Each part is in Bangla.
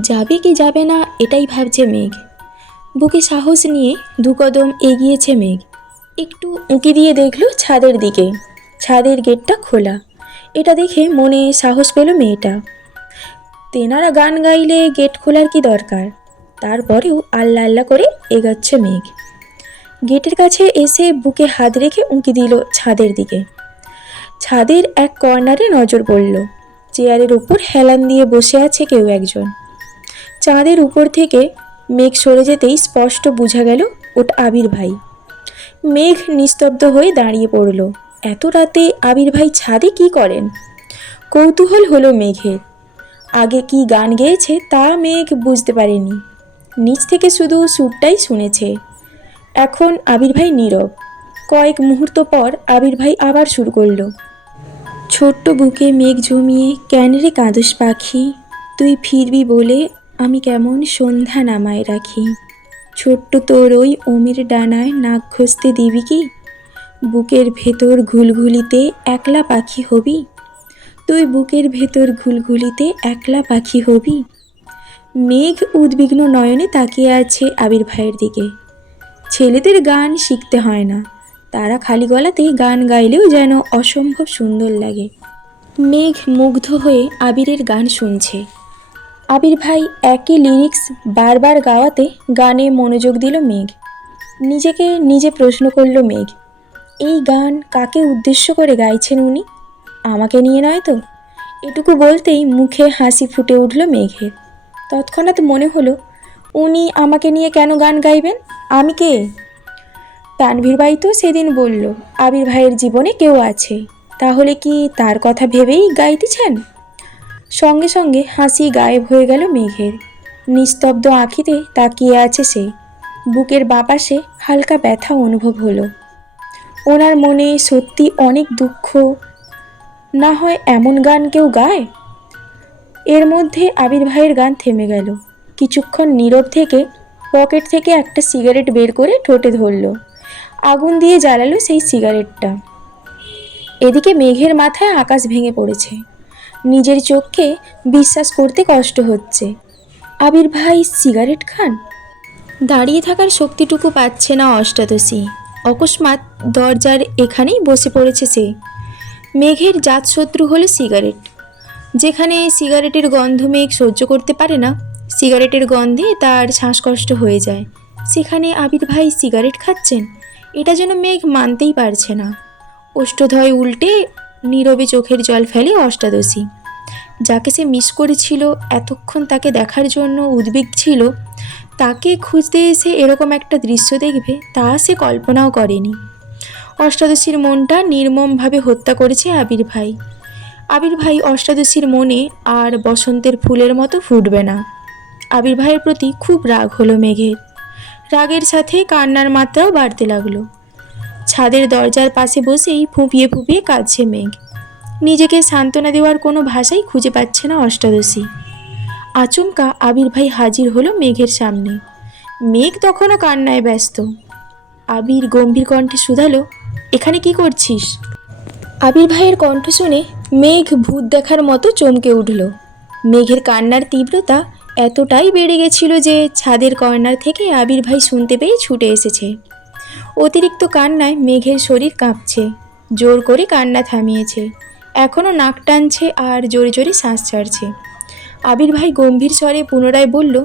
যাবে কি যাবে না এটাই ভাবছে মেঘ। বুকে সাহস নিয়ে দু কদম এগিয়েছে মেঘ। একটু উঁকি দিয়ে দেখলো ছাদের দিকে। ছাদের গেটটা খোলা। এটা দেখে মনে সাহস পেল মেয়েটা। তেনারা গান গাইলে গেট খোলার কি দরকার? তারপরেও আল্লাহ আল্লাহ করে এগোচ্ছে মেঘ। গেটের কাছে এসে বুকে হাত রেখে উঁকি দিল ছাদের দিকে। ছাদের এক কর্নারে নজর পড়ল। চেয়ারের উপর হেলান দিয়ে বসে আছে কেউ একজন। চাঁদের উপর থেকে মেঘ সরে যেতেই স্পষ্ট বোঝা গেল ওটা আবির ভাই। মেঘ নিস্তব্ধ হয়ে দাঁড়িয়ে পড়ল। এত রাতে আবির ভাই ছাদে কি করেন? কৌতূহল হলো মেঘের। আগে কি গান গেয়েছে তা মেঘ বুঝতে পারেনি। নিচ থেকে শুধু সুরটাই শুনেছে। এখন আবির ভাই নীরব। কয়েক মুহূর্ত পর আবির ভাই আবার শুরু করলো। ছোট্ট বুকে মেঘ জমিয়ে কেন রে কাঁদস পাখি, তুই ফিরবি বলে আমি কেমন সন্ধ্যা নামায় রাখি। ছোট্ট তোর ওই ওমের ডানায় নাক ঘষতে দিবি কি, বুকের ভেতর ঘুলঘুলিতে একলা পাখি হবি, তুই বুকের ভেতর ঘুলঘুলিতে একলা পাখি হবি। মেঘ উদ্বিগ্ন নয়নে তাকিয়ে আছে আবির ভাইয়ের দিকে। ছেলেদের গান শিখতে হয় না, তারা খালি গলাতে গান গাইলেও যেন অসম্ভব সুন্দর লাগে। মেঘ মুগ্ধ হয়ে আবিরের গান শুনছে। আবির ভাই একই লিরিক্স বারবার গাওয়াতে গানে মনোযোগ দিল মেঘ। নিজেকে নিজে প্রশ্ন করল মেঘ, এই গান কাকে উদ্দেশ্য করে গাইছেন উনি? আমাকে নিয়ে নয় তো? এটুকু বলতেই মুখে হাসি ফুটে উঠল মেঘের। তৎক্ষণাৎ মনে হলো, উনি আমাকে নিয়ে কেন গান গাইবেন? আমি কে? তানভীর ভাই তো সেদিন বলল আবির ভাইয়ের জীবনে কেউ আছে, তাহলে কি তার কথা ভেবেই গাইতেছেন? সঙ্গে সঙ্গে হাসি গায়েব হয়ে গেল মেঘের। নিস্তব্ধ আঁখিতে তাকিয়ে আছে সে। বুকের বাপাশে হালকা ব্যথা অনুভব হলো। ওনার মনে সত্যি অনেক দুঃখ। না হয় এমন গান কেউ গায়? এর মধ্যে আবির ভাইয়ের গান থেমে গেল। কিছুক্ষণ নীরব থেকে পকেট থেকে একটা সিগারেট বের করে ঠোঁটে ধরল। আগুন দিয়ে জ্বালালো সেই সিগারেটটা। এদিকে মেঘের মাথায় আকাশ ভেঙে পড়েছে। নিজের চোখকে বিশ্বাস করতে কষ্ট হচ্ছে। আবির ভাই সিগারেট খান? দাঁড়িয়ে থাকার শক্তিটুকু পাচ্ছে না অষ্টাদশী। অকস্মাৎ দরজার এখানেই বসে পড়েছে সে। মেঘের জাতশত্রু হলো সিগারেট। যেখানে সিগারেটের গন্ধ মেঘ সহ্য করতে পারে না, সিগারেটের গন্ধে তার শ্বাসকষ্ট হয়ে যায়, সেখানে আবির ভাই সিগারেট খাচ্ছেন, এটা যেন মেঘ মানতেই পারছে না। ওষ্ঠধয় উল্টে নীরবে চোখের জল ফেলে অষ্টাদশী। যাকে সে মিস করেছিল, এতক্ষণ তাকে দেখার জন্য উদ্বিগ্ন ছিল, তাকে খুঁজতে এসে এরকম একটা দৃশ্য দেখবে তা সে কল্পনাও করেনি। অষ্টাদশীর মনটা নির্মমভাবে হত্যা করেছে আবির ভাই। আবির ভাই অষ্টাদশীর মনে আর বসন্তের ফুলের মতো ফুটবে না। আবির ভাইয়ের প্রতি খুব রাগ হলো মেঘের। রাগের সাথে কান্নার মাত্রাও বাড়তে লাগলো। ছাদের দরজার পাশে বসেই ফুঁপিয়ে ফুঁপিয়ে কাঁদছে মেঘ। নিজেকে সান্ত্বনা দেওয়ার কোনো ভাষাই খুঁজে পাচ্ছে না অষ্টাদশী। আচমকা আবির ভাই হাজির হলো মেঘের সামনে। মেঘ তখনও কান্নায় ব্যস্ত। আবির গম্ভীর কণ্ঠে শুধালো, এখানে কি করছিস? আবির ভাইয়ের কণ্ঠ শুনে মেঘ ভূত দেখার মতো চমকে উঠল। মেঘের কান্নার তীব্রতা এতটাই বেড়ে গেছিল যে ছাদের কর্নার থেকে আবির ভাই শুনতে পেয়ে ছুটে এসেছে। অতিরিক্ত কান্নায় মেঘের শরীর কাঁপছে। জোর করে কান্না থামিয়েছে, এখনও নাক টানছে আর জোরে জোরে শ্বাস ছাড়ছে। আবির ভাই গম্ভীর স্বরে পুনরায় বলল,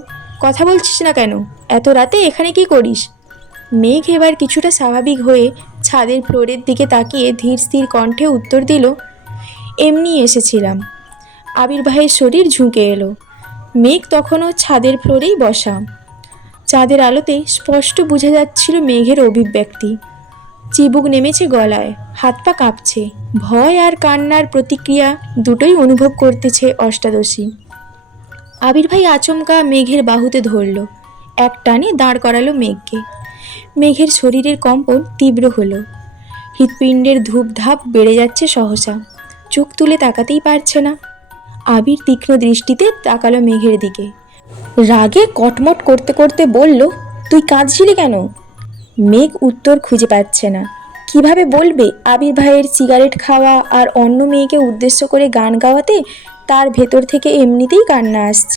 কথা বলছিস না কেন? এত রাতে এখানে কি করিস? মেঘ এবার কিছুটা স্বাভাবিক হয়ে ছাদের ফ্লোরের দিকে তাকিয়ে ধীর স্থির কণ্ঠে উত্তর দিল, এমনি এসেছিলাম। আবির ভাইয়ের শরীর ঝুঁকে এলো। মেঘ তখনও ছাদের ফ্লোরেই বসা। চাঁদের আলোতে স্পষ্ট বোঝা যাচ্ছিল মেঘের অভিব্যক্তি। চিবুক নেমেছে গলায়, হাত পা কাঁপছে। ভয় আর কান্নার প্রতিক্রিয়া দুটোই অনুভব করতেছে অষ্টাদশী। আবির ভাই আচমকা মেঘের বাহুতে ধরল, এক টানে দাঁড় করালো মেঘকে। মেঘের শরীরের কম্পন তীব্র হলো। হৃৎপিণ্ডের ধূপধাপ বেড়ে যাচ্ছে সহসা। চোখ তুলে তাকাতেই পারছে না। আবির তীক্ষ্ণ দৃষ্টিতে তাকালো মেঘের দিকে। রাগে কটমট করতে করতে বলল, তুই কাঁদছিলি কেন? মেঘ উত্তর খুঁজে পাচ্ছে না। কিভাবে বলবে আবির ভাইয়ের সিগারেট খাওয়া আর অন্য মেয়েকে উদ্দেশ্য করে গান গাওয়াতে তার ভেতর থেকে এমনিতেই কান্না আসছে।